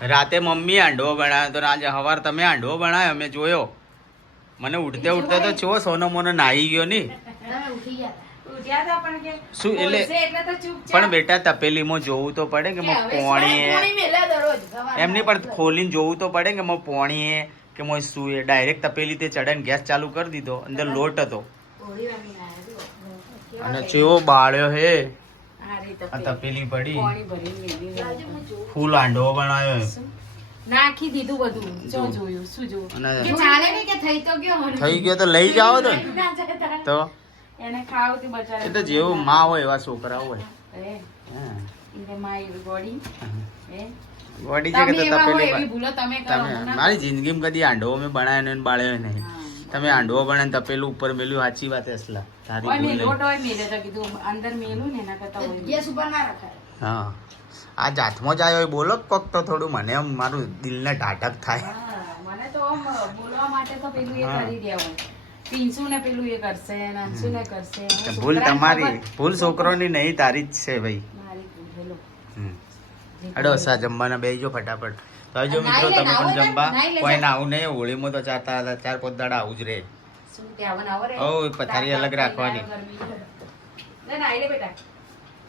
રાતે મમ્મી હાંડવો બનાવ્યો તો આજે સવાર તમે હાંડવો બનાવ્યો અમે જોયો. મને ઉઠતે ઉઠતે તો છો સોનો મોનો નાહી ગયો ની શું એટલે પણ બેટા તપેલીમાં જોવું તો પડે કે પોણી એમ નહીં પણ ખોલીને જોવું તો પડે કે પોણી કે શું એ ડાયરેક્ટ તપેલી તે ચડે ગેસ ચાલુ કરી દીધો અંદર લોટ હતો અને ચેવો બાળ્યો હે આ તપેલી પડી ફૂલ હાંડવો બનાવ્યો નાખી દીધું બધું જો જોયું શું જોયું કે ચાલે ને કે થઈ તો ગયો થઈ ગયો તો લઈ જાઓ તો એને ખાવ કે બચારા એ તો જેવું માં હોય એવા છોકરા હોય એને માય બોડી બોડી છે કે તો તપેલી એવી ભૂલો તમે કરો મારી જિંદગીમાં કદી હાંડવો મેં બનાવ્યો ને બાળ્યો નહીં તમે હાંડવો બનાવીને તપેલું ઉપર મેલ્યું સાચી વાત અસલા તારી ઓય મે લોટ હોય મેલે તો કીધું અંદર મેલું ને એના કરતા હોય ગેસ ઉપર ના રખાય. હા આ જાતમાં જ આવ્યો બોલો કોક તો થોડું મને એમ મારું દિલને ઢાઢક થાય. મને તો બોલવા માટે તો પેલું એ કરી દેવું પિંસુ ને પેલું એ કરશે ને અંશુ ને કરશે. ભૂલ તમારી ભૂલ છોકરોની નહીં તારી જ છે ભાઈ. મારી ભૂલ અડો સા જમવાના બેસજો ફટાફટ. તો જો મિત્રો તમે પણ જમવા કોઈ ના આવું નહીં હોળીમાં તો 4-5 દાડા આવું જ રહે. શું ત્યાં આવો રે ઓ પથારી અલગ રાખવાની. ના ના આઈ લે બેટા